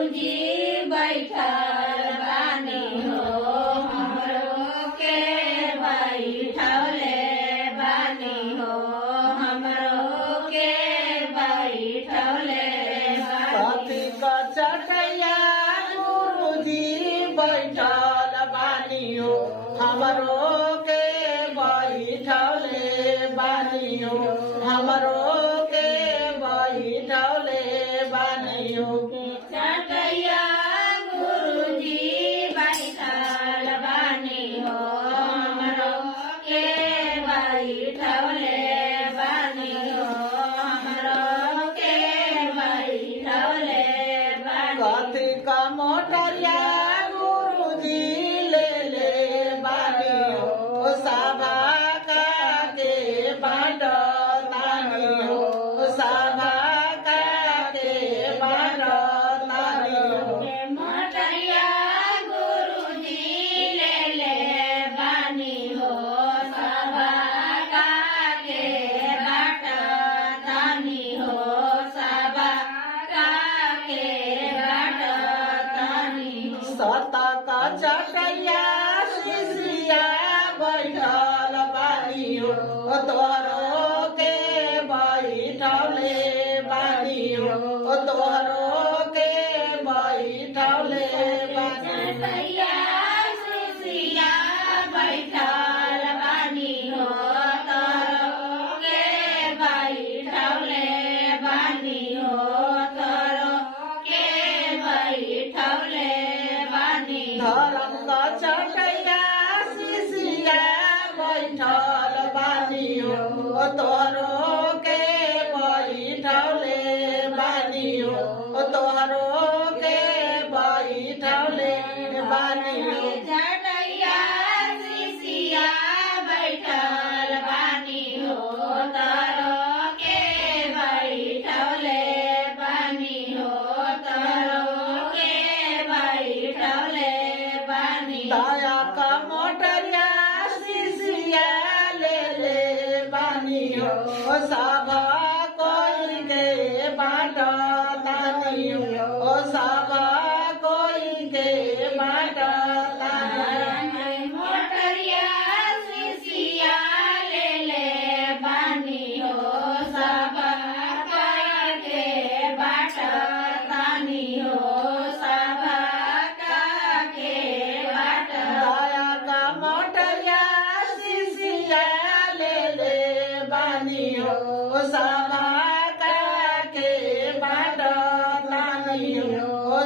गुरुजी बैठल बानी हो हमरो के बैठौले बानी हो हमरो के बैठौले कथी क चटैया गुरुजी बैठल बानी हो हमरो के बैठौले बानी हो हमरो के बैठौले बानी हो चटैया गुरुजी बैठल बानी हो हमरो के बैठौले बानी हो हमरो के बैठौले बानी कथी क मोटरिया गुरुजी ले बानी हो सभा का के बाट तानी हो सभा का के बाट तानी हो मोटरिया गुरुजी ले बानी हो सभा के बाट तानी हो सभा के बाट तानी हो सतक चटैया शिशिया बैठल बानी हो तोहरो के बैठले बानी हो तोहरो के बैठले बानी चटैया शिशिया बैठल बानी हो तोरो के बैठौले बानी हो तोरो के बैठौले बानी धरम का चटैया शिशिया बैठल बानी हो तोहरो के बैठले बानी हो तोहरो के बैठले बानी हो चटैया शिशिया बैठल बानी हो तोरो के बैठौले बानी हो तोरो के बैठौले बानी दया का मोटरिया शिशिया ले बानी हो सभा कोई के बाट तानी हो सभा कोई के बाट तानी मोटरिया शिशिया ले बानी हो सबा के बाट तानी हो सबा के बाट दया का मोटरिया शिशिया ले बानी हो सभा के बाट तानी हो